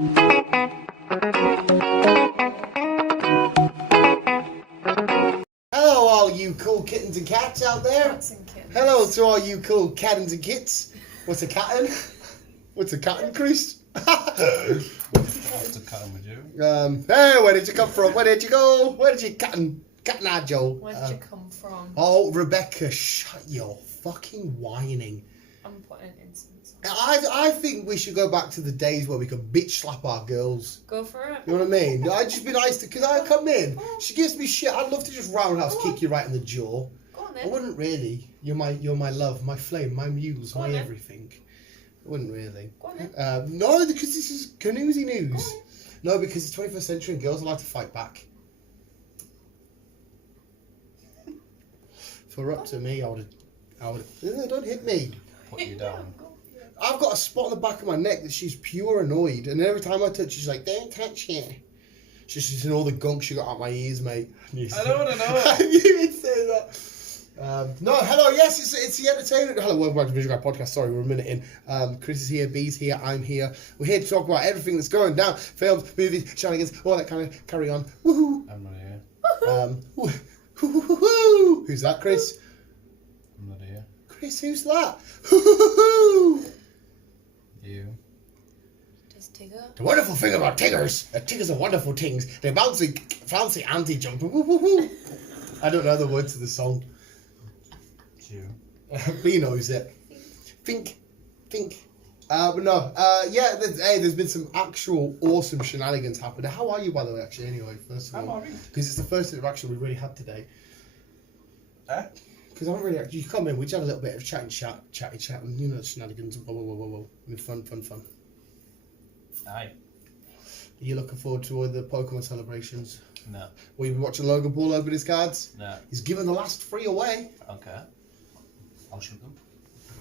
Hello, all you cool kittens and cats out there. Cats and kittens. Hello to all you cool cattens and kits. What's a catten? What's a catten, Chris? What's a catten with you? Hey, where did you come from? Where did you go? Where did you catten Joe? Where did you come from? Oh, Rebecca, shut your fucking whining. I'm putting incense on. I think we should go back to the days where we could bitch slap our girls. Go for it. You know what I mean? I'd just be nice to, because I come in, she gives me shit. I'd love to just roundhouse kick you right in the jaw. Go on I then. wouldn't really. You're my love, my flame, my muse, Go my on then. everything. I wouldn't really. Go on then. No, because this is canoosy news. Go on. No, because it's 21st century and girls are allowed to fight back. If it were up to me, I would. Don't hit me. Put you down. I've got a spot on the back of my neck that she's pure annoyed, and every time I touch, she's like, "Don't touch it." She's in all the gunk she got out my ears, mate. I don't want to know it. You didn't say that. No, hello, yes, it's the entertainment. Hello, welcome to Visual Guy Podcast. Sorry, we're a minute in. Chris is here, B's here, I'm here. We're here to talk about everything that's going down. Films, movies, shenanigans, all that kind of carry on. Woohoo! I'm not here. Woohoo! Who's that, Chris? I'm not here. Chris, who's that? Woohoo! You. Just Tigger. The wonderful thing about Tiggers, Tiggers are wonderful things. They're bouncy, fancy anti-jumping. Woo-hoo-hoo. I don't know the words of the song. It's you. B knows it. Think. But no, yeah, there's been some actual awesome shenanigans happening. How are you, by the way, actually, anyway, first of I'm all? alright. Because it's the first interaction we've really had today. Eh? Because I haven't really actually, you come in, we just had a little bit of chatty chat, and you know, shenanigans, whoa. I mean, fun. Aye. Are you looking forward to all the Pokemon celebrations? No. Will you be watching Logan Paul open his cards? No. He's given the last 3 away. Okay. I'll shoot them.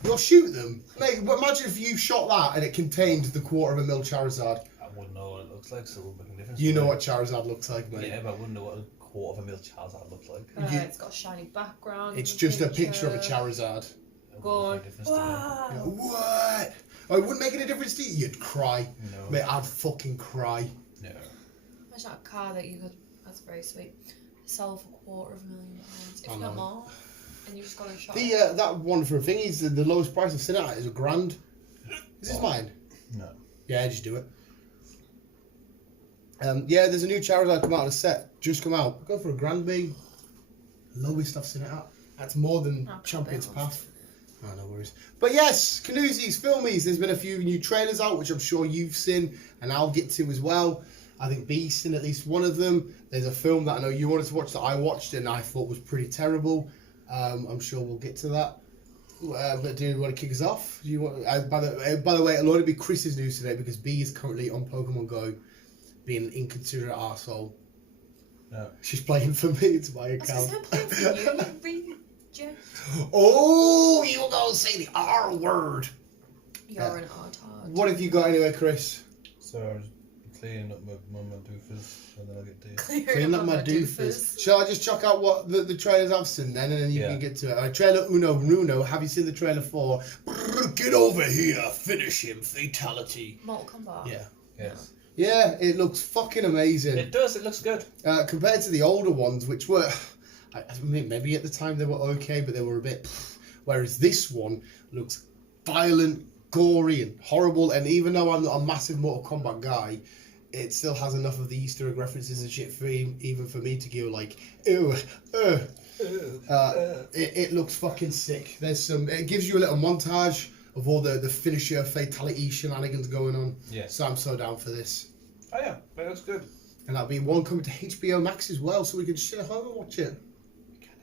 You'll shoot them? Mate, but imagine if you shot that and it contained the 1/4 Charizard. I wouldn't know what it looks like, so it wouldn't make a difference. You to know me. what Charizard looks like, mate. Yeah, but I wouldn't know what a 1/4 Charizard looks like. It's got a shiny background. It's just a picture of a Charizard. It wouldn't Go on. make a difference to me. Wow. What? Oh, it wouldn't make any difference to you? You'd cry. No. Mate, I'd fucking cry. No. Imagine a car that you could. That's very sweet. Sell for £250,000, if I not know. more, and you just got a shot. That wonderful thing is the lowest price I've seen it at is £1,000. Is this mine? No. Yeah, just do it. Yeah, there's a new Charizard come out on a set. Just come out. Go for £1,000, mate. Lowest I've seen it at. That's more than Champions Path. Oh, no worries. But yes, Canoosies, Filmies, there's been a few new trailers out, which I'm sure you've seen, and I'll get to as well. I think B's seen at least one of them. There's a film that I know you wanted to watch that I watched and I thought was pretty terrible. I'm sure we'll get to that. But do you want to kick us off? Do you want? By the way, it'll only be Chris's news today because B is currently on Pokemon Go, being an inconsiderate arsehole. No. She's playing for me. It's my I was account. gonna say, I'm playing for you, reject. Oh, you gonna say the R word? You're an retard. What have you got anyway, Chris? So I was cleaning up my doofus and then I'll get to you. Clean up my doofus. Shall I just chuck out what the trailers I've seen then, and then you can get to it? Trailer Uno. Have you seen the trailer for Get Over Here, Finish Him, Fatality? Mortal Kombat. Yeah. Yes. Yeah, it looks fucking amazing. It does, it looks good. Compared to the older ones, which were, I mean, maybe at the time they were okay, but they were a bit. Whereas this one looks violent, gory, and horrible. And even though I'm not a massive Mortal Kombat guy, it still has enough of the Easter egg references and shit for even for me to go like, ew, it looks fucking sick. There's some. It gives you a little montage of all the finisher fatality shenanigans going on. Yeah. So I'm so down for this. Oh yeah, it looks good. And that'll be one coming to HBO Max as well, so we can just sit at home and watch it. We can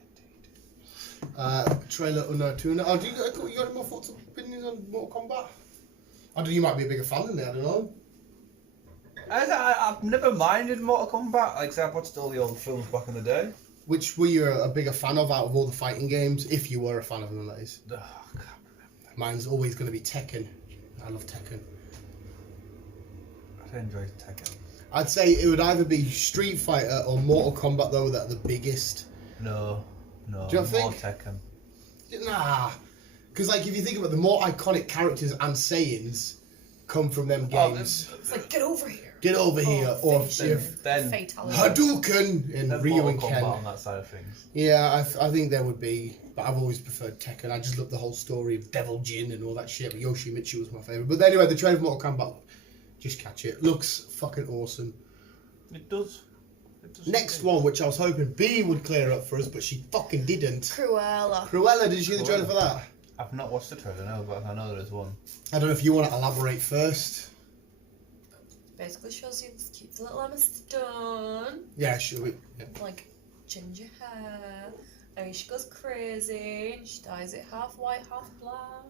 indeed. Trailer Uno Tuna. Oh, you got any more thoughts and opinions on Mortal Kombat? I don't know, you might be a bigger fan than me, I don't know. I've never minded Mortal Kombat, like I watched all the old films back in the day. Which were you a bigger fan of out of all the fighting games, if you were a fan of them, that is? Oh, I can't remember. Mine's always going to be Tekken. I love Tekken. I enjoyed Tekken. I'd say it would either be Street Fighter or Mortal Kombat, though, that are the biggest. No. Do you not more think? Tekken. Nah. Because, like, if you think about the more iconic characters and sayings, come from them games. It's like, get over here. Get over here, or then Fatality. Hadouken in Ryu and Ken. on that side of things. Yeah, I think there would be, but I've always preferred Tekken. I just love the whole story of Devil Jin and all that shit. But Yoshimitsu was my favourite. But anyway, the trailer of Mortal Kombat, just catch it. Looks fucking awesome. It does. Next one, which I was hoping B would clear up for us, but she fucking didn't. Cruella. Cruella, did you see the trailer for that? I've not watched the trailer, no, but I know there is one. I don't know if you want to elaborate first. Basically shows you this cute little Emma Stone. Yeah, sure. Yeah. Like, ginger hair. And she goes crazy. And she dyes it half white, half black.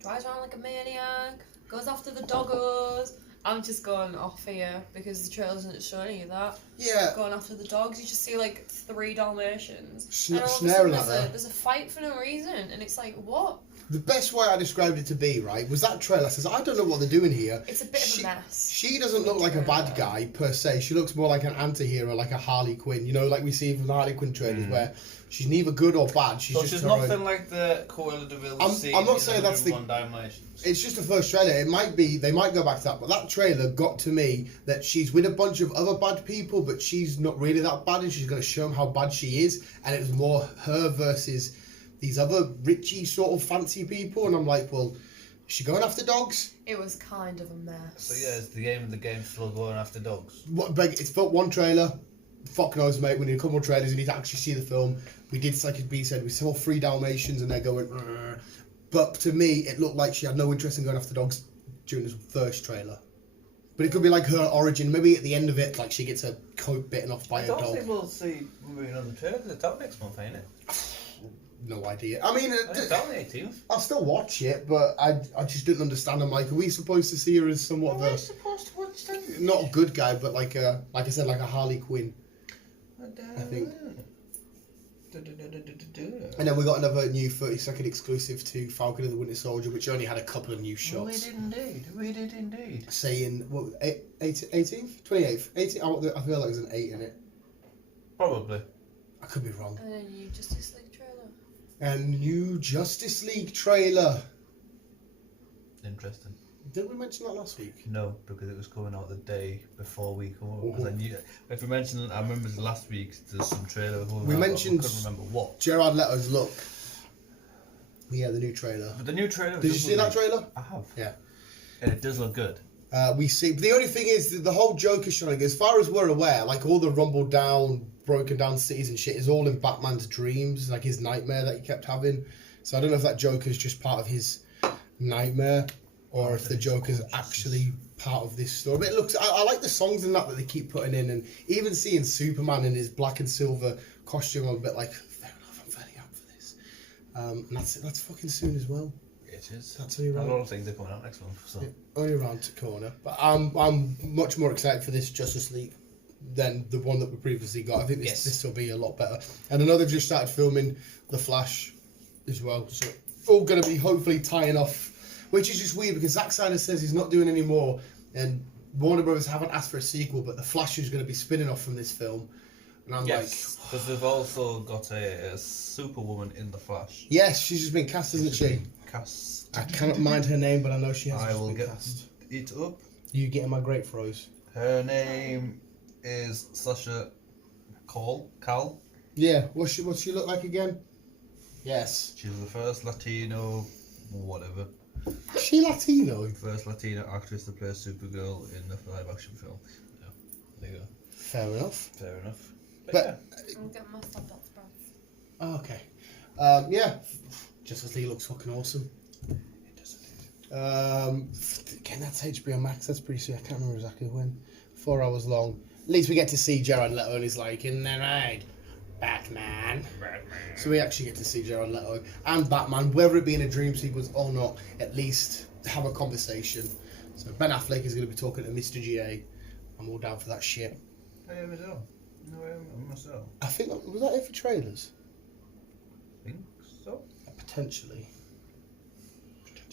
Drives around like a maniac. Goes after the doggos. I'm just going off here because the trailer doesn't show any of that. Yeah. Going after the dogs, you just see like 3 Dalmatians. Snaring and all of a sudden at her. there's a fight for no reason. And it's like, what? The best way I described it to be, right, was that trailer says, I don't know what they're doing here. It's a bit of a mess. She doesn't look like a bad guy, per se. She looks more like an anti-hero, like a Harley Quinn. You know, like we see from the Harley Quinn trailers, where she's neither good or bad. She's just she's her nothing own. like the Cruella de Vil I'm not saying that's the... One Dalmatians. It's just the first trailer. It might be, they might go back to that, but that trailer got to me that she's with a bunch of other bad people, but she's not really that bad, and she's going to show them how bad she is, and it was more her versus these other Richie sort of fancy people, and I'm like, well, is she going after dogs? It was kind of a mess. So yeah, it's the game's still going after dogs. What, it's felt one trailer. Fuck knows, mate. We need a couple more trailers. We need to actually see the film. We did, like B said, we saw 3 Dalmatians, and they're going. Rrr. But to me, it looked like she had no interest in going after dogs during this first trailer. But it could be like her origin. Maybe at the end of it, like she gets her coat bitten off by a dog. I don't think we'll see another trailer because it's out next month, ain't it? No idea. I mean, It's out on the 18th. I'll still watch it, but I just didn't understand. I'm like, are we supposed to see her as somewhat of a supposed to watch that? not a good guy, but like I said, like a Harley Quinn? I think. And then we got another new 30-second exclusive to Falcon and the Winter Soldier, which only had a couple of new shots. We did indeed. Saying, what, 18th? 28th? 18th? I feel like there's an 8 in it. Probably. I could be wrong. And then you Justice League trailer. And new Justice League trailer. Interesting. Did we mention that last week? No, because it was coming out the day before we come out. Because I knew, if we mentioned, I remember last week there's some trailer. We mentioned. I couldn't remember what. Jared Leto's look. Yeah, the new trailer. But the new trailer. Did you see that trailer? I have. Yeah. And it does look good. We see. But the only thing is, that the whole Joker showing, as far as we're aware, like all the rumbled down, broken down cities and shit is all in Batman's dreams, like his nightmare that he kept having. So I don't know if that Joker's just part of his nightmare, or if the Joker's actually part of this story. But it looks, I like the songs and that they keep putting in, and even seeing Superman in his black and silver costume, I'm a bit like, fair enough, I'm fairly up for this. And that's fucking soon as well. It is. That's only around. A lot of things are coming out next month. So. Yeah, only around the corner. But I'm much more excited for this Justice League than the one that we previously got. I think this will be a lot better. And I know they've just started filming The Flash as well, so all going to be hopefully tying off. Which is just weird because Zack Snyder says he's not doing any more, and Warner Brothers haven't asked for a sequel, but The Flash is going to be spinning off from this film. And I'm like... because they've also got a Superwoman in The Flash. Yes, she's just been cast, hasn't she? Cast. I cannot mind her name, but I know she has I will been get cast. it up. You getting my grape froze? Her name is Sasha Cal. Yeah, what's she look like again? Yes. She's the first Latino, whatever. Is she Latino? First Latina actress to play Supergirl in a live-action film. Yeah, there you go. Fair enough. Fair enough. But I'm getting my stop dots, bro. oh, okay. Yeah, Justice League looks fucking awesome. It does indeed. Again, that's HBO Max. That's pretty sweet. I can't remember exactly when. 4 hours long. At least we get to see Jared Leto, and he's like, in the ride, Batman. So we actually get to see Jared Leto and Batman, whether it be in a dream sequence or not, at least have a conversation. So Ben Affleck is going to be talking to Mr. GA. I'm all down for that shit. I am as well. No, I am myself. I think, was that it for trailers? I think so. Potentially.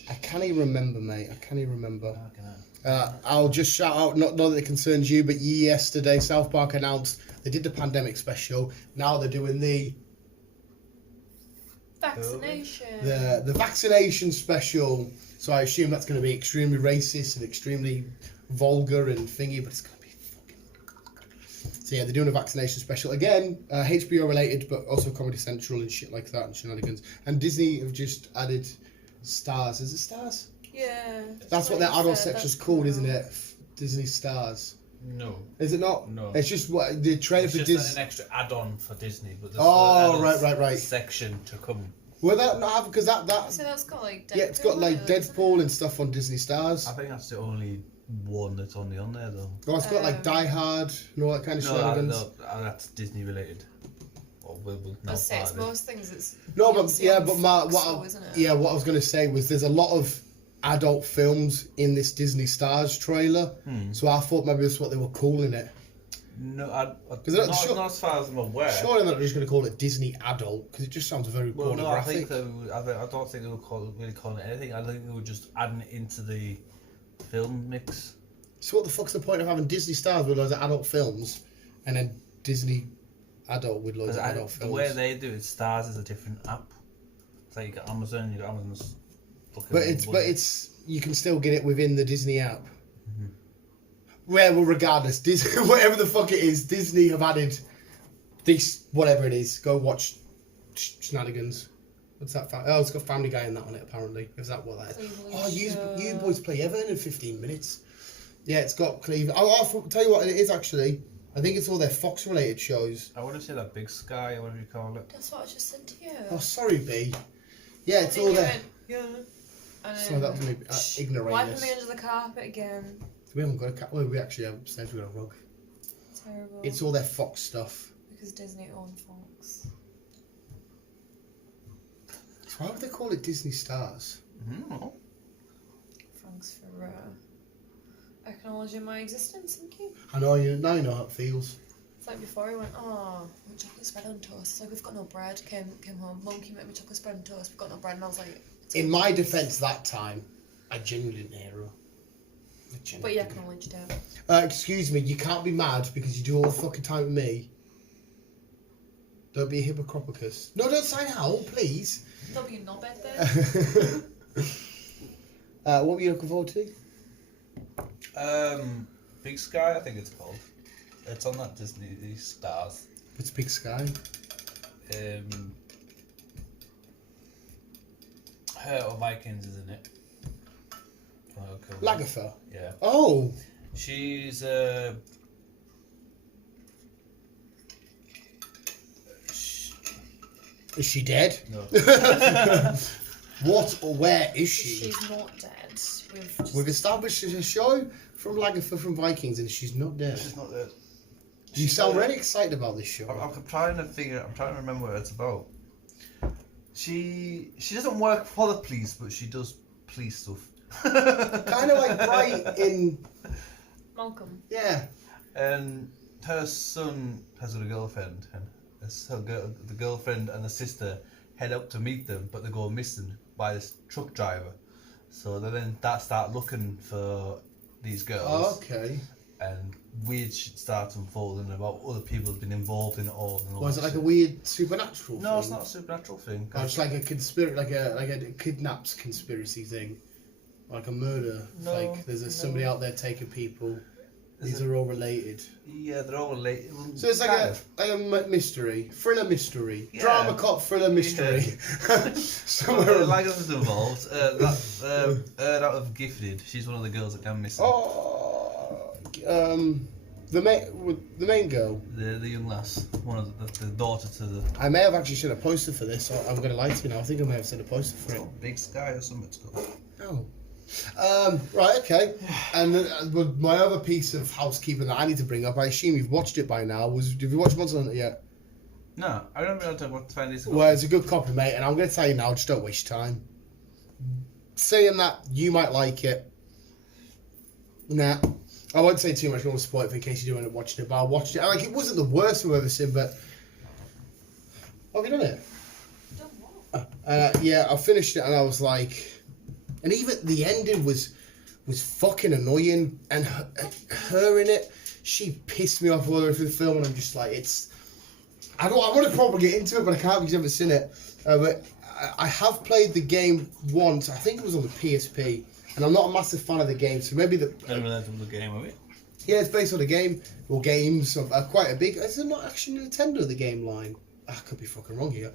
I can't even remember, mate. I can't even remember. How can I? I'll just shout out, not that it concerns you, but yesterday South Park announced they did the pandemic special. Now they're doing the Vaccination. vaccination special. So I assume that's going to be extremely racist and extremely vulgar and thingy, but it's going to be fucking... So yeah, they're doing a vaccination special. Again, HBO related, but also Comedy Central and shit like that and shenanigans. And Disney have just added Stars. Is it Stars? Yeah. That's what their adult section's called, isn't it? Disney Stars. No. Is it not? No. It's just what the trailer for Disney. Disney. An extra add-on for Disney, but there's Oh, the right. section to come. Will that not have, because that So that's got like Deadpool. yeah, it's got like Deadpool and stuff on Disney Stars. I think that's the only one that's only on there though. Oh, it's got like Die Hard and all that kind of shenanigans. That's Disney related. Or will I not say part it's of it. most things. It's No, but Beyonce yeah, on but Fox, what though, isn't it? yeah, what I was going to say was there's a lot of adult films in this Disney Stars trailer, so I thought maybe that's what they were calling it. No, they're not as far as I'm aware. Surely they're not just going to call it Disney Adult because it just sounds very Well, no, I pornographic. don't think they were really calling it anything. I think they were just adding it into the film mix. So what the fuck's the point of having Disney Stars with loads of adult films, and then Disney Adult with loads of adult The films? way they do it, Stars is a different app. So you got Amazon, you got Amazon's. But it's you can still get it within the Disney app. Well, regardless, Disney, whatever the fuck it is, Disney have added this, whatever it is. Go watch Shenanigans. What's that? Oh, it's got Family Guy in that on it, apparently. Is that what that is? Cleveland Oh, you boys play Everton in 15 minutes. Yeah, it's got Cleveland. I'll tell you what it is, actually. I think it's all their Fox-related shows. I want to say that Big Sky, or whatever you call it. That's what I just said to you. Oh, sorry, B. Yeah, it's all there. Yeah. So that was me ignoramus. Wiping me under the carpet again. We haven't got a cat. Well, we actually have upstairs. We got a rug. Terrible. It's all their Fox stuff. Because Disney owned Fox. So why would they call it Disney Stars? Thanks for acknowledging my existence, thank you. I know you. Now you know how it feels. It's like before he went, oh, chocolate spread on toast. It's like, we've got no bread. Came home, Mum, can you make me chocolate spread on toast? We've got no bread. And I was like... In my defence that time, I genuinely didn't hear her. But you acknowledged it. Excuse me, you can't be mad because you do all the fucking time with me. Don't be a hypocriticus. No, don't sign out, please. Don't be a knobhead then. What were you looking forward to? Big Sky, I think it's called. It's on that Disney Stars. It's Big Sky. Her or Vikings is in it. Okay. Lagertha. Yeah. Oh. She's Is she dead? no. What or where is she? She's not dead. We've established a show from Lagertha from Vikings and she's not dead. She's not there. You sound really excited about this show. I'm trying to remember what it's about. She doesn't work for the police, but she does police stuff. Kind of like Bright in... Malcolm. Yeah. And her son has got a girlfriend, and the girlfriend and the sister head up to meet them, but they go missing by this truck driver. So they then start looking for these girls. Okay. And weird shit starts unfolding about other people who've been involved in it all. And all Was it that like shit. a weird supernatural thing? No, it's not a supernatural thing. Oh, it's like a like a kidnaps conspiracy thing, like a murder. No, like there's somebody out there taking people. These are all related. Yeah, they're all related. So it's like a mystery, thriller mystery, drama cop thriller mystery. Somewhere like was involved. Out of Gifted, she's one of the girls that can miss. The main girl. The young lass, one of the daughter to the. I may have actually seen a poster for this. I'm going to lie to you now. I think I may have seen a poster for it. Big Sky or something it's called. Oh. Right, okay. And then, my other piece of housekeeping that I need to bring up, I assume you've watched it by now, have you watched Monster Hunter yet? No, I don't know what to find this. Well, it's a good copy, mate, and I'm going to tell you now, just don't waste time. Saying that, you might like it. Nah. I won't say too much, I don't want to spoil it in case you do end up watching it, but I watched it. Like, it wasn't the worst I've ever seen, but... Oh, have you done it? Done what? Yeah, I finished it and I was like... And even the ending was fucking annoying, and her in it, she pissed me off all the way through the film, and I'm just like, I want to probably get into it, but I can't because I haven't seen it. But I have played the game once. I think it was on the PSP, and I'm not a massive fan of the game. So maybe I never heard of the game of it. yeah, it's based on a game or games of quite a big. Is it not actually Nintendo the game line? I could be fucking wrong here.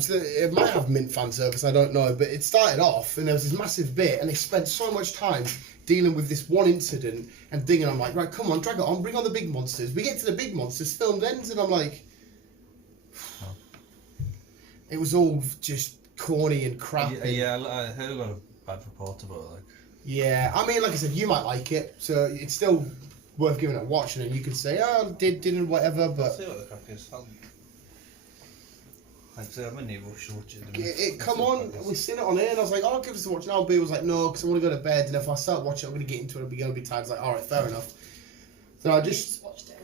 So it might have mint fan service. I don't know, but it started off and there was this massive bit, and they spent so much time dealing with this one incident and digging. I'm like, right, come on, drag it on, bring on the big monsters. We get to the big monsters, film ends, and I'm like, it was all just corny and crappy. Yeah, I heard a lot of bad reports about it. Like, Yeah, I mean, like I said, you might like it, so it's still worth giving it a watch, and then you can say, oh, didn't, whatever, but... see what the crack is. Like I say, I'm in the rush to watch it. It come on, we've seen it on here, and I was like, oh, I'll give this a watch now. B was like, no, because I want to go to bed, and if I start watching it, I'm going to get into it, I'm going to be tired. I was like, alright, fair enough. So I just... watched it.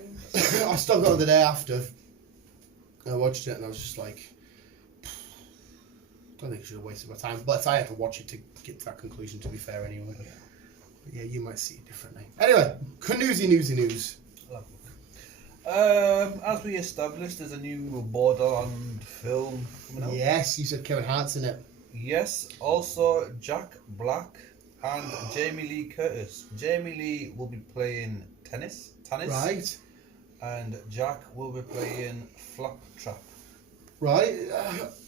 I still got it the day after. I watched it, and I was just like... I don't think I should have wasted my time, but I had to watch it to get to that conclusion, to be fair, anyway. Yeah. But yeah, you might see it differently. Anyway, newsy news. As we established, there's a new Borderland film coming out. Yes, you said Kevin Hart's in it. Yes, also Jack Black and Jamie Lee Curtis. Jamie Lee will be playing tennis, Right, and Jack will be playing Flaptrap. right.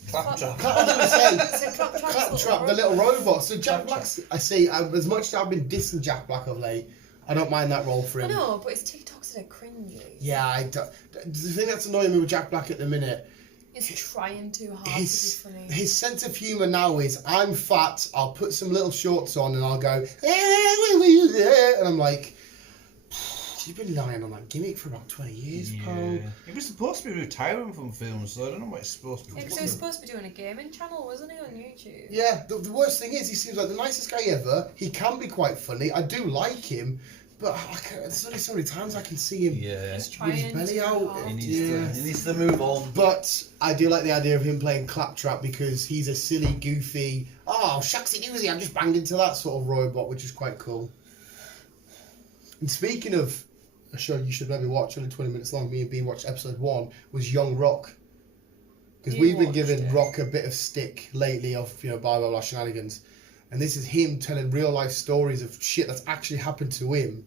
Claptrap. I was going to say, So Claptrap, the little robot. So Jack Black's, I see, as much as I've been dissing Jack Black of late, I don't mind that role for I him. know, but his TikToks are cringy. Yeah, I don't. The thing that's annoying me with Jack Black at the minute, He's trying too hard to be funny. his sense of humour now is, I'm fat, I'll put some little shorts on and I'll go, and I'm like, you've been lying on that gimmick for about 20 years, pal. He was supposed to be retiring from films, so I don't know what he's supposed to be Yeah, because he was supposed to be doing a gaming channel, wasn't he, on YouTube? Yeah, the worst thing is, he seems like the nicest guy ever. He can be quite funny. I do like him, but there's only so many times I can see him He's with his trying belly too out. hard. He needs to move on. But I do like the idea of him playing Claptrap because he's a silly, goofy, oh, shucksy doozy, I'm just banged into that sort of robot, which is quite cool. And speaking of a show you should maybe watch, only 20 minutes long, me and B watched episode 1, was Young Rock. Because You we've been watched giving it. Rock a bit of stick lately of, blah, blah, blah, shenanigans. And this is him telling real life stories of shit that's actually happened to him.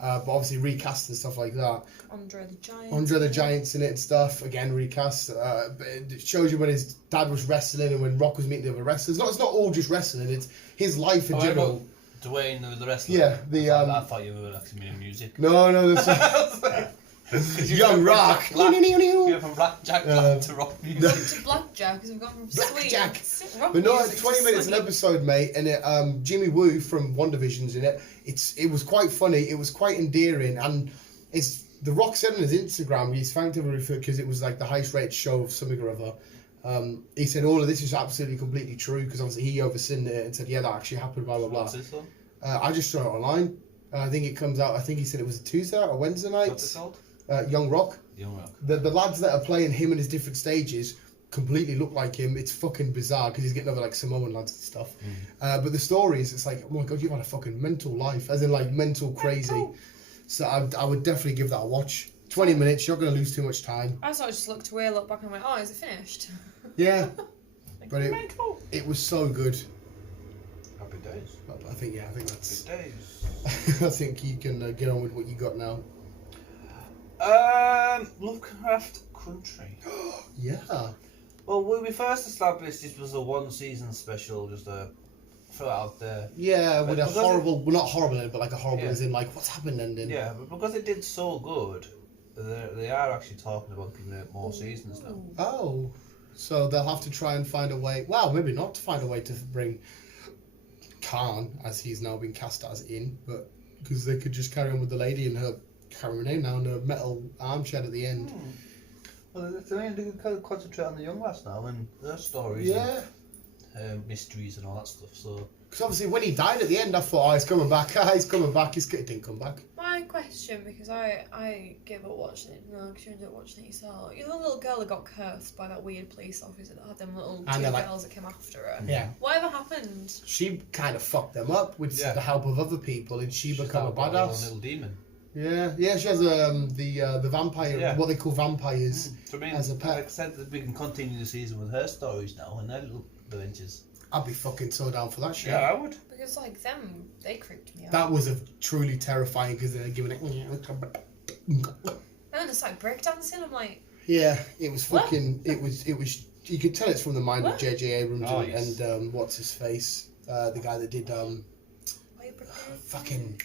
But obviously recast and stuff like that. Andre the Giant. Andre the Giant's in it and stuff. Again, recast. But it shows you when his dad was wrestling and when Rock was meeting the other wrestlers. It's not all just wrestling. It's his life in general. Dwayne, the wrestler. Yeah, I thought you were actually meaning music. No, that's Young Rock. You're from Jack Black to rock music. To Blackjack, because we've gone from Blackjack. sweet rock But no, music it's to 20 minutes an sweet. episode, mate, and it, Jimmy Woo from WandaVision's in it. It was quite funny. It was quite endearing, and it's The Rock said on his Instagram he's thanked everybody for because it was like the highest rated show of something or other. He said all of this is absolutely completely true because obviously he overseen it and said yeah that actually happened blah blah blah. What's this one? I just saw it online. I think it comes out. I think he said it was a Tuesday or Wednesday night. What's it called? Young Rock. Young Rock. The lads that are playing him in his different stages completely look like him. It's fucking bizarre because he's getting over like Samoan lads and stuff. But the stories, it's like, oh my god, you've had a fucking mental life, as in like mental crazy. So I would definitely give that a watch. 20 minutes, you're not going to lose too much time. I sort of just looked away, looked back, and went, "Oh, is it finished?" Yeah, Like, but it was so good. Happy days. But I think that's. Happy days. I think you can get on with what you got now. Lovecraft Country. Yeah. Well, when we first established this was a one-season special, just to throw it out there. Yeah, with a Because horrible, well, not horrible, but like a horrible Yeah. as in like what's happened ending. Yeah, but because it did so good, they are actually talking about giving it more seasons now. Oh, so they'll have to try and find a way. Well, maybe not to find a way to bring Khan, as he's now been cast as, in, but because they could just carry on with the lady and her, I can't remember her name now, and her metal arm shed at the end. Well, they kind of concentrate on the young lads now and their stories, Yeah, and mysteries and all that stuff. So because obviously when he died at the end, I thought, oh, he's coming back. He's coming back. He didn't come back. My question, because I gave up watching it, no, because you ended up watching it yourself. You're the little girl that got cursed by that weird police officer that had them little And two they're like- girls that came after her. Yeah. Whatever happened? She kind of fucked them up with Yeah. the help of other people, and she became a She's now got her own badass. little demon. Yeah. She has the vampire, Yeah. what they call vampires, So I mean, as a pet. like I said, that we can continue the season with her stories now and their little adventures. I'd be fucking so down for that shit. Yeah, I would. Because like them, they creeped me out. That was a truly terrifying because they're giving it. And then it's like breakdancing. I'm like, Yeah, it was What? fucking. It was. You could tell it's from the mind of What? J.J. Abrams Oh, yes. and what's his face, the guy that did why you prepared? fucking.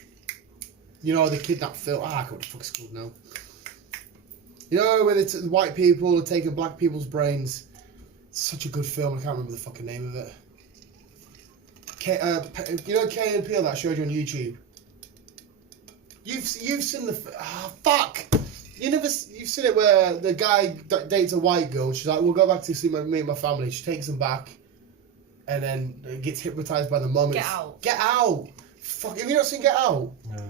You know the kidnap film. I can't what the fuck it's called now. You know where the white people are taking black people's brains. It's such a good film. I can't remember the fucking name of it. You know Kay and Peele that I showed you on YouTube. You've seen the fuck. You've seen it where the guy dates a white girl. She's like, we'll go back to see me and my family. She takes him back, and then gets hypnotized by the mum. Get Out. Get Out. Fuck, have you not seen Get Out? No.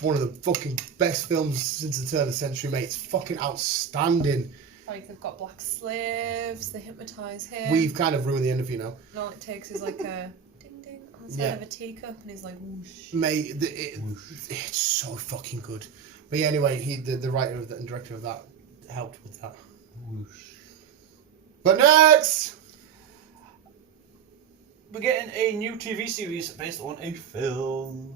One of the fucking best films since the turn of the century, mate. It's fucking outstanding. Like they've got black slaves. They hypnotize him. We've kind of ruined the interview now. And all it takes is like a ding ding on the side Yeah. of a teacup, and he's like, whoosh. Mate, it's so fucking good. But yeah, anyway, the writer of that and director of that helped with that. Whoosh. But next! We're getting a new TV series based on a film.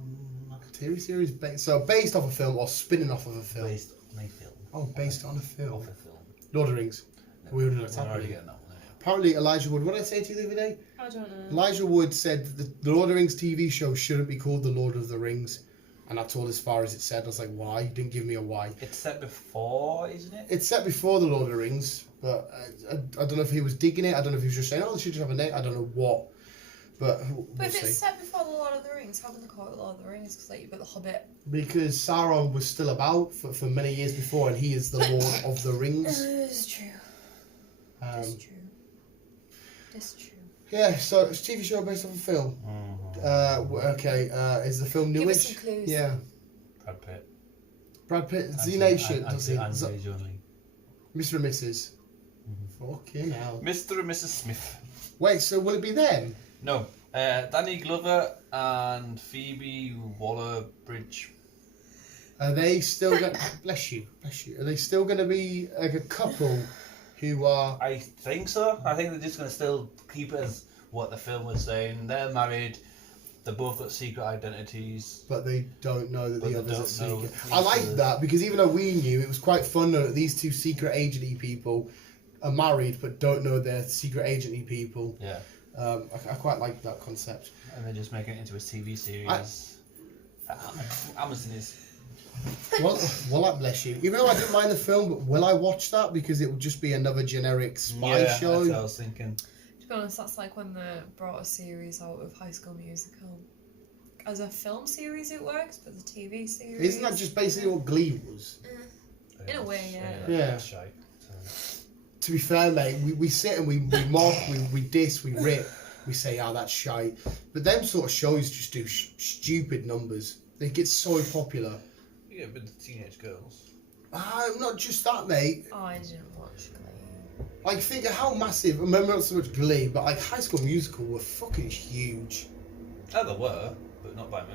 TV series based off a film or spinning off of a film. Based on a film. Oh, based on a film. Off a film. Lord of the Rings. We would have We're already getting that one. Apparently Elijah Wood, what did I say to you the other day? I don't know. Elijah Wood said the Lord of the Rings TV show shouldn't be called The Lord of the Rings. And that's all as far as it said. I was like, why? You didn't give me a why. It's set before, isn't it? It's set before The Lord of the Rings, but I don't know if he was digging it. I don't know if he was just saying, oh, they should just have a name. I don't know what. But we'll But if see. it's set before the Lord of the Rings, how can they call it Lord of the Rings? Because like you've got the Hobbit. Because Sauron was still about for many years before, and he is the Lord of the Rings. It's true. It's true. It's true. Yeah, so it's a TV show based off a film. Okay, is the film Give us newish? some clues. Yeah. Brad Pitt. Brad Pitt, Z Nation, does he? Angelina Jolie. Mr. and Mrs. Fucking hell. Mr. and Mrs. Smith. Wait, so will it be them? No. Danny Glover and Phoebe Waller-Bridge. Are they still going bless you. Are they still going to be like a couple who are... I think so. I think they're just going to still keep it as what the film was saying. They're married. They both got secret identities. But they don't know that But the they others are don't know secret. who I like the- that because even though we knew, it was quite fun that these two secret agency people are married but don't know they're secret agency people. Yeah. I quite like that concept. And they're just making it into a TV series. Amazon is. Well, I bless you. Even though I didn't mind the film, but will I watch that? Because it would just be another generic spy show. That's what I was thinking. To be honest, that's like when they brought a series out of High School Musical. As a film series, it works, but the TV series. Isn't that just basically what Glee was? In a way, yeah. Yeah. Shite. To be fair, mate, we sit and we mock, we diss, we rip, we say, oh, that's shite. But them sort of shows just do stupid numbers. They get so popular. Yeah, but the teenage girls. Not just that, mate. Oh, I didn't watch Glee. Like, think of how massive, I remember not so much Glee, but like High School Musical were fucking huge. Oh, they were, but not by me.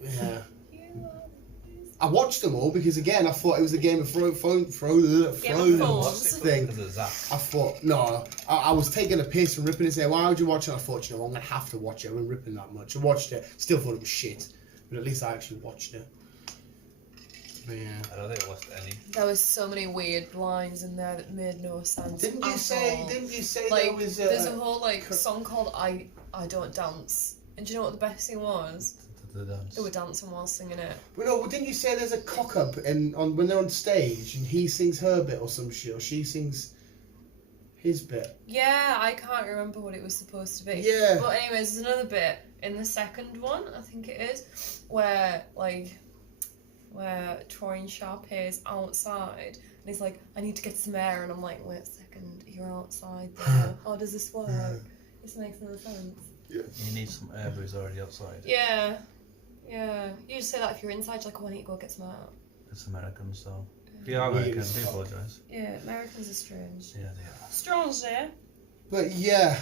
Yeah. You are the I watched them all because, again, I thought it was a Game of Thrones Game of Thrones. thing. Because of Zack. I thought, no, I was taking a piss and ripping it, saying, why would you watch it? I thought, you know, I'm going to have to watch it. I've been ripping that much. I watched it, still thought it was shit. But at least I actually watched it. But yeah. I don't think I watched any. There was so many weird lines in there that made no sense. Didn't you at say all. there Like, was there's a whole like song called I Don't Dance. And do you know what the best thing was? The dance. They were dancing while singing it. well, no, didn't you say there's a cock up when they're on stage and he sings her bit or some shit, or she sings his bit? Yeah, I can't remember what it was supposed to be. Yeah. But anyways, there's another bit in the second one, I think it is, where Troy and Sharpay's outside and he's like, I need to get some air, and I'm like, wait a second, you're outside there. How does this work? This makes no sense. You need some air, but he's already outside. Yeah. Yeah. You just say that if you're inside, you're like, oh, I need to go get some air. It's American, so. If you are American, Weird as I fuck. apologise. Yeah, Americans are strange. Yeah, they are. Strange, yeah? But yeah,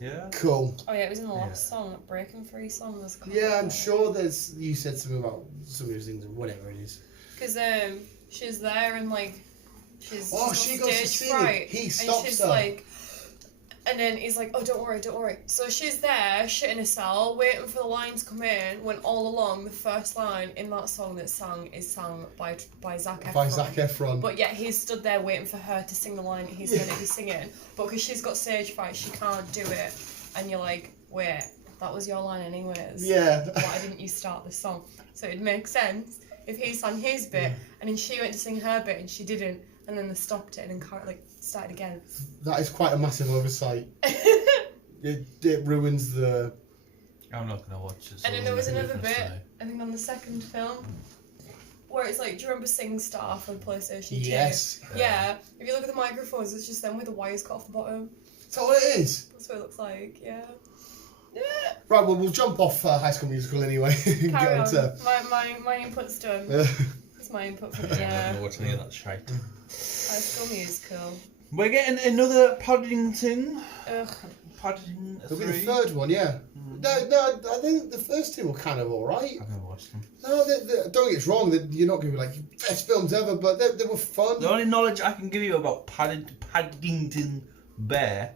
Yeah. cool. Oh yeah, it was in the last Yeah. song, that Breaking Free song. There's Yeah, I'm sure there's. You said something about some of those things or whatever it is. Because she's there and like she's Oh, got she goes to stage see fright, him. He and stops she's her. like, and then he's like, oh don't worry. So she's there, shit in a cell, waiting for the line to come in. When all along the first line in that song that's sung is sung by Zac Efron. By Zac Efron. But yet he's stood there waiting for her to sing the line that he's going to be singing. But because she's got stage fright, she can't do it. And you're like, wait, that was your line anyways. Yeah. Why didn't you start the song? So it'd make sense if he sang his bit and then she went to sing her bit and she didn't, and then they stopped it and then started again. That is quite a massive oversight. It ruins the. I'm not gonna watch it. So And then there was there's another no bit, difference I think on the second film, where it's like, do you remember SingStar from PlayStation 2? Yes. Yeah. If you look at the microphones, it's just them with the wires cut off the bottom. Is that what it is? That's what it looks like, yeah. Right, well, we'll jump off High School Musical anyway. and Carry get on. to. My input's done. It's my input for the I'm not gonna watch any of that shite. High School Musical. We're getting another Paddington. Ugh. Paddington It'll be 3. the third one, yeah. No, I think the first two were kind of alright. I've never watched them. No, don't get us wrong, you're not going to be like, best films ever, but they were fun. The only knowledge I can give you about Paddington Bear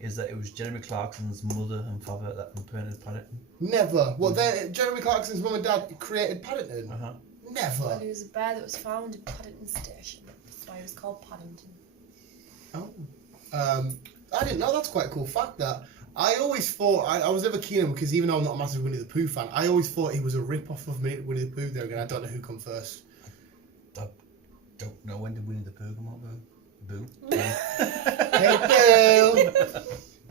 is that it was Jeremy Clarkson's mother and father that imprinted Paddington. Never. Well, Jeremy Clarkson's mum and dad created Paddington. Uh-huh. Never. It was a bear that was found in Paddington Station. That's why it was called Paddington. Oh. I didn't know. That's quite a cool fact. That I always thought I was never keen on him because even though I'm not a massive Winnie the Pooh fan, I always thought he was a rip-off of Winnie the Pooh. There again, I don't know who come first. I don't know when did Winnie the Pooh come out, Boo? Hey Bill.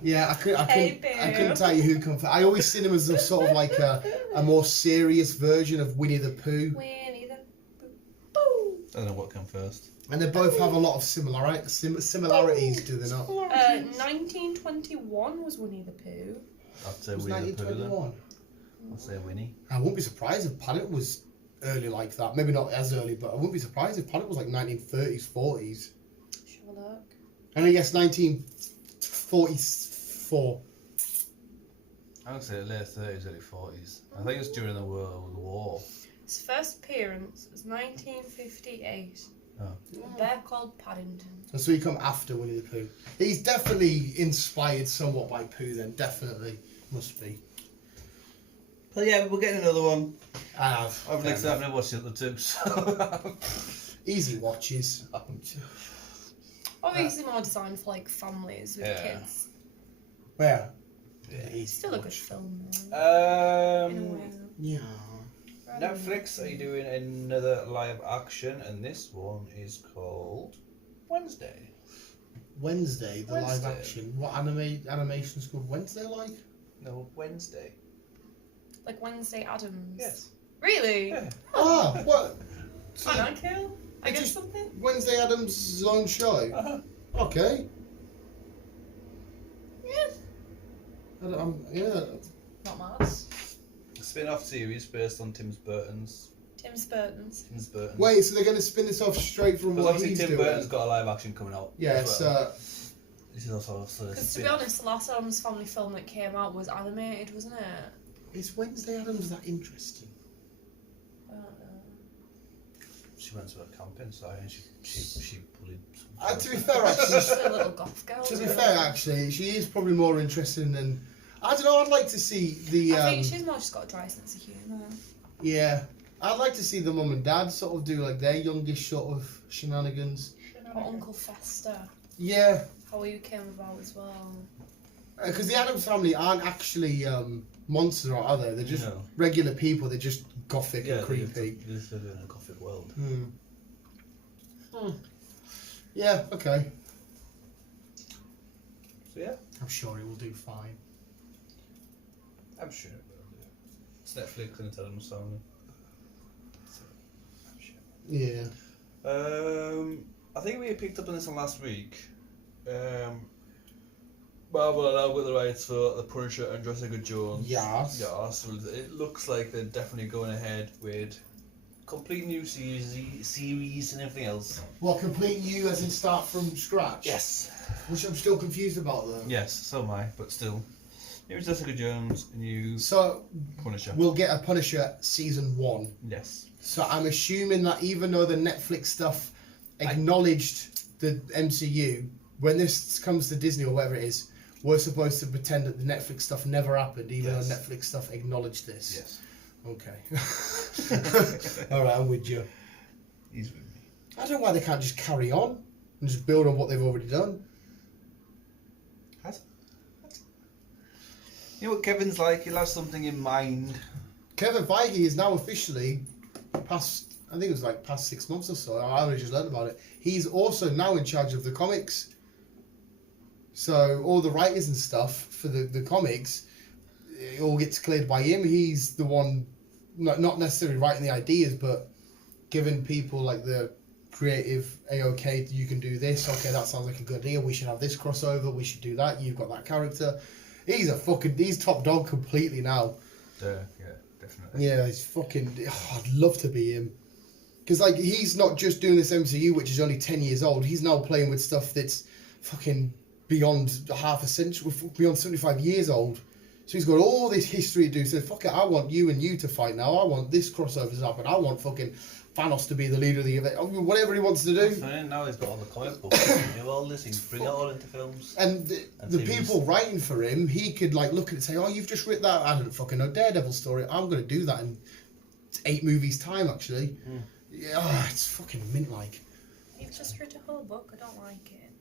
Yeah, Hey, I couldn't tell you who come first. I always seen him as a sort of like a more serious version of Winnie the Pooh, Winnie the Pooh. I don't know what came first. and they both have a lot of similarities, do they not? 1921 was Winnie the Pooh. I'd say It was Winnie the Pooh then. 1921. I'd say Winnie. I wouldn't be surprised if Paddington was early like that. Maybe not as early, but I wouldn't be surprised if Paddington was like 1930s, 40s. Have a look. And I guess 1944. I would say late 30s, early 40s. I think it's during the World War. His first appearance was 1958. Oh. A bear called Paddington. And so he come after Winnie the Pooh. He's definitely inspired somewhat by Pooh then, definitely. Must be. But yeah, we're getting another one. I have. I've never watched the other two, so... Easy watches. Obviously more designed for like families with kids. Where? Yeah. Easy Still a good watch. film though. In a way. Yeah. Netflix are you doing another live action, and this one is called Wednesday. Wednesday, the Wednesday. live action. What animation's called Wednesday like? No, Wednesday. Like Wednesday Addams. Yes. Really? Yeah. Ah, what? So I don't kill. I It guess just- something. Wednesday Adams' own show. Uh-huh. Okay. Yeah. Yeah. Not mad. A spin-off series based on Tim Burton's. Tim Burton's. Wait, so they're going to spin this off straight from Because what obviously he's Tim doing? Burton's got a live action coming out. Yeah, as it's well. This is also a Because to be honest, the last Addams Family film that came out was animated, wasn't it? is Wednesday Adams that interesting? I don't know. She went to a camping site and she bullied some To be fair, actually, She's a little goth girl. to be really. fair, actually, she is probably more interesting than. I don't know. I'd like to see the. I think she's more just got a dry sense of humour. Yeah, I'd like to see the mum and dad sort of do like their youngish sort of shenanigans. Or Uncle Fester. Yeah, How you came about as well. because the Addams family aren't actually monsters, are they? They're just No. regular people. They're just gothic Yeah, and creepy. They're living in a gothic world. Yeah. Okay. So yeah, I'm sure it will do fine. I'm sure it will do. It's Netflix and it's Adam's Family. So, I'm sure. Yeah. I think we picked up on this one last week. Marvel are now got the rights for The Punisher and Jessica Jones. Yes. Yeah, so it looks like they're definitely going ahead with complete new series and everything else. Well, complete new as in start from scratch? Yes. Which I'm still confused about though. Yes, so am I, but still. New Jessica Jones, new So, Punisher. we'll get a Punisher season 1. Yes. So I'm assuming that even though the Netflix stuff acknowledged the MCU, when this comes to Disney or whatever it is, we're supposed to pretend that the Netflix stuff never happened, even though Netflix stuff acknowledged this. Yes. Okay. Alright, I'm with you. He's with me. I don't know why they can't just carry on and just build on what they've already done. You know what Kevin's like? He'll have something in mind. Kevin Feige is now officially past, I think it was like past 6 months or so. I only just learned about it. He's also now in charge of the comics. So all the writers and stuff for the comics, it all gets cleared by him. He's the one, not necessarily writing the ideas, but giving people like the creative, okay, you can do this. Okay, that sounds like a good idea. We should have this crossover. We should do that. You've got that character. He's top dog completely now. Yeah, definitely. Yeah, he's fucking. Oh, I'd love to be him. Because, like, he's not just doing this MCU, which is only 10 years old. He's now playing with stuff that's fucking beyond half a century, beyond 75 years old. So he's got all this history to do. So, fuck it, I want you and you to fight now. I want this crossover to happen. I want fucking Thanos to be the leader of the event. Whatever he wants to do. Fine, now he's got all the comic books. He can do all this. He can bring it all into films. And the people writing for him, he could like look at it and say, "Oh, you've just written that. I don't fucking know Daredevil story. I'm going to do that in 8 movies time, actually." Yeah, it's fucking mint like. You've just read a whole book. I don't like it.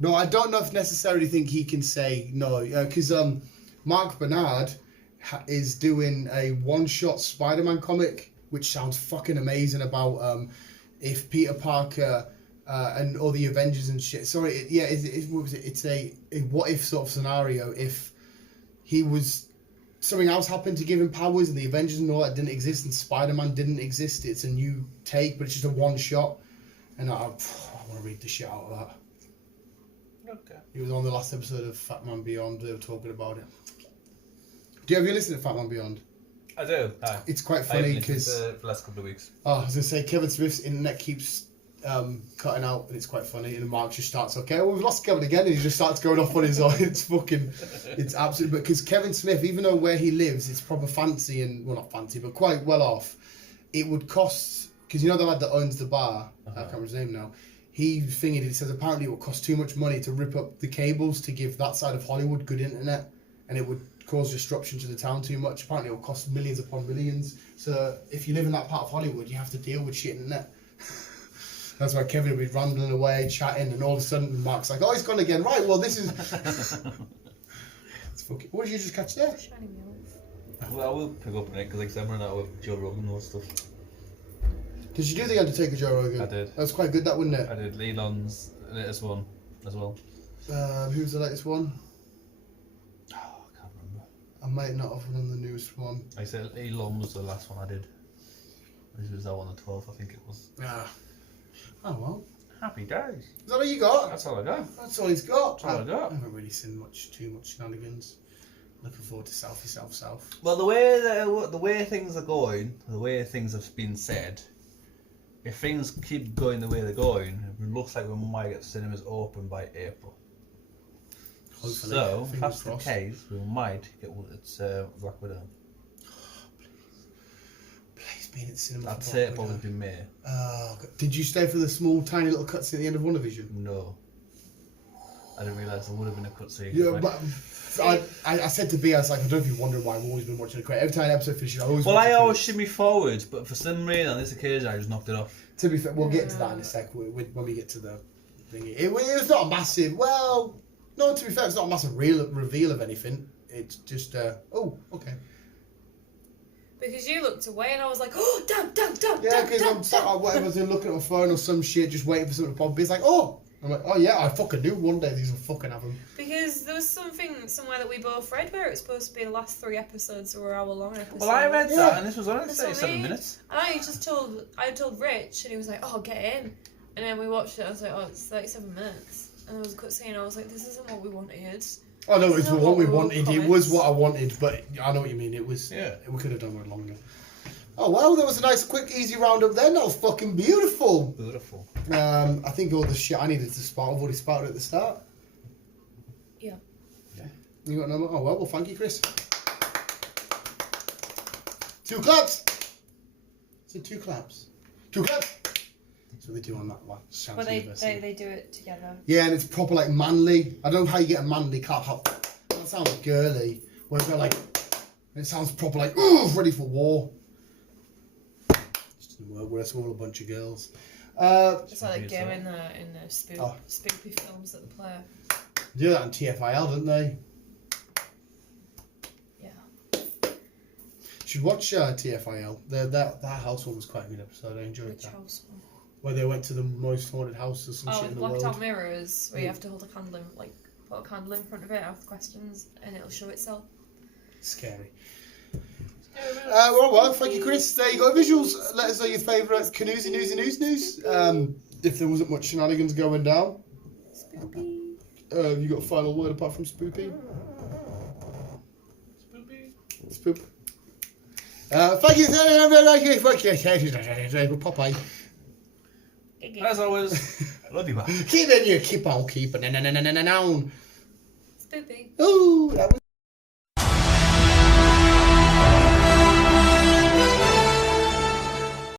No, I don't know if necessarily think he can say no, because Mark Bernard is doing a one-shot Spider-Man comic, which sounds fucking amazing about if Peter Parker and all the Avengers and shit. Sorry, what was it? It's a what if sort of scenario. If he was something else happened to give him powers and the Avengers and all that didn't exist and Spider-Man didn't exist. It's a new take, but it's just a one shot. And I want to read the shit out of that. Okay. It was on the last episode of Fat Man Beyond. They were talking about it. Have you listened to Fat Man Beyond? I do. Hi. It's quite funny because for the last couple of weeks. I was gonna say Kevin Smith's internet keeps cutting out, and it's quite funny. And Mark just starts, okay, well, we've lost Kevin again, and he just starts going off on his own. It's absolutely. Because Kevin Smith, even though where he lives, it's proper fancy and well, not fancy, but quite well off. It would cost, because you know the lad that owns the bar, I can't remember his name now. He fingered it. He says apparently it would cost too much money to rip up the cables to give that side of Hollywood good internet, and it would cause disruption to the town too much. Apparently it will cost millions upon millions. So if you live in that part of Hollywood, you have to deal with shit internet. That's why Kevin will be rambling away, chatting, and all of a sudden Mark's like, oh, he's gone again. Right, well, this is... It's fucking... What did you just catch there? Shining me off. Well, I will pick up on it because I'm running out of Joe Rogan and all that stuff. Did you do the Undertaker Joe Rogan? I did. That was quite good, that, wasn't it? I did Elon's latest one as well. Who's the latest one? Oh, I can't remember. I might not have done the newest one. I said Elon was the last one I did. This was that one on the 12th, I think it was. Ah. Oh, well. Happy days. Is that all you got? That's all I got. That's all he's got. That's all I got. I haven't really seen too much shenanigans. Looking forward to South. Well, the way things are going, the way things have been said, if things keep going the way they're going, it looks like we might get cinemas open by April. Hopefully. So, if Fingers that's crossed. the case, we might get Black Widow. Please be in the cinema. I'd say it'll probably be May. Did you stay for the small, tiny little cutscene at the end of WandaVision? No. I didn't realise there would have been a cutscene. Yeah, but I said to B, I was like, I don't know if you're wondering why I've always been watching it. Every time an episode finishes, I always. Well, watch I it always finish. shimmy forward, but for some reason on this occasion I just knocked it off. To be fair, we'll get to that in a sec when we get to the thing. It was not a massive. Well, no. To be fair, it's not a massive reveal of anything. It's just oh, okay. Because you looked away and I was like, oh, damn. Yeah, because I'm sat at whatever, looking at my phone or some shit, just waiting for something to pop. It's like, oh. I'm like, oh yeah, I fucking knew one day these will fucking happen. Because there was something somewhere that we both read where it was supposed to be the last 3 episodes were hour-long episodes. Well, I read Yeah. that, and this was only That's 37 what I mean. minutes. And I told Rich, and he was like, oh, get in. And then we watched it, I was like, oh, it's 37 minutes. And there was a cutscene, I was like, this isn't what we wanted. Oh no, This it's isn't what we we wanted. It promised. was what I wanted, but I know what you mean. It was. Yeah. We could have done it longer. Oh well, that was a nice, quick, easy roundup then. That was fucking beautiful. Beautiful. I think all the shit I needed to spout, I've already spouted at the start. Yeah. You got no more? Oh well, thank you, Chris. 2 claps. Is it 2 claps? 2 claps. That's what they do on that one. But they do it together. Yeah, and it's proper like manly. I don't know how you get a manly clap. That sounds girly. Where they're like, it sounds proper like, ooh, ready for war. Just doesn't work. We're all a bunch of girls. It's like a game in the spoopy films that they play. They do that on TFIL, don't they? Yeah. Should watch TFIL. That house one was quite a good episode. I enjoyed Which that. house one? Where they went to the most haunted house or some shit in the world. Blacked out mirrors, where you have to hold a candle in, like, put a candle in front of it, ask questions, and it'll show itself. Scary. Well, thank you, Chris. There you go. Visuals. Let us know your favourite Canoozy news. If there wasn't much shenanigans going down. Spoopy. You got a final word apart from spoopy? Spoop. Thank you. Popeye. As always, I love you, man. Keep on keeping. Spoopy. Ooh, that was.